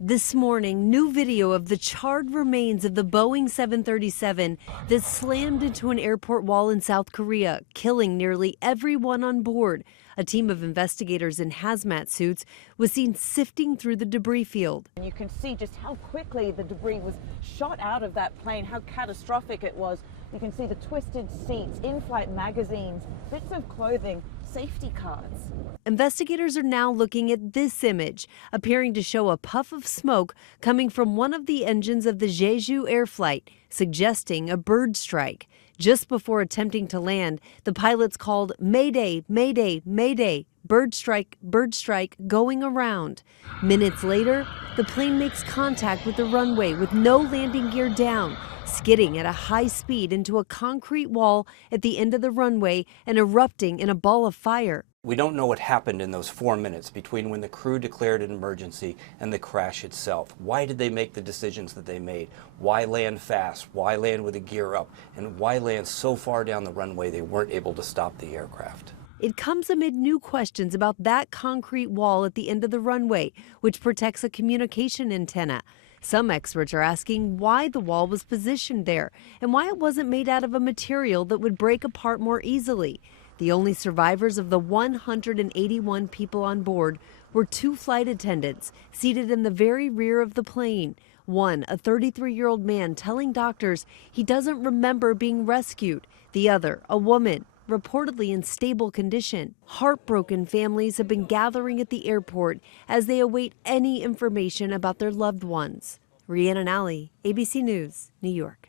This morning, new video of the charred remains of the Boeing 737 that slammed into an airport wall in South Korea, killing nearly everyone on board. A team of investigators in hazmat suits was seen sifting through the debris field. And you can see just how quickly the debris was shot out of that plane, how catastrophic it was. You can see the twisted seats, in-flight magazines, bits of clothing, safety cards. Investigators are now looking at this image, appearing to show a puff of smoke coming from one of the engines of the Jeju air flight, suggesting a bird strike. Just before attempting to land, the pilots called "Mayday, Mayday, Mayday, bird strike, going around." Minutes later, the plane makes contact with the runway with no landing gear down, skidding at a high speed into a concrete wall at the end of the runway and erupting in a ball of fire. We don't know what happened in those 4 minutes between when the crew declared an emergency and the crash itself. Why did they make the decisions that they made? Why land fast? Why land with the gear up? And why land so far down the runway they weren't able to stop the aircraft? It comes amid new questions about that concrete wall at the end of the runway, which protects a communication antenna. Some experts are asking why the wall was positioned there and why it wasn't made out of a material that would break apart more easily. The only survivors of the 181 people on board were 2 flight attendants seated in the very rear of the plane. One, a 33-year-old man, telling doctors he doesn't remember being rescued. The other, a woman, reportedly in stable condition. Heartbroken families have been gathering at the airport as they await any information about their loved ones. Rhiannon Alley, ABC News, New York.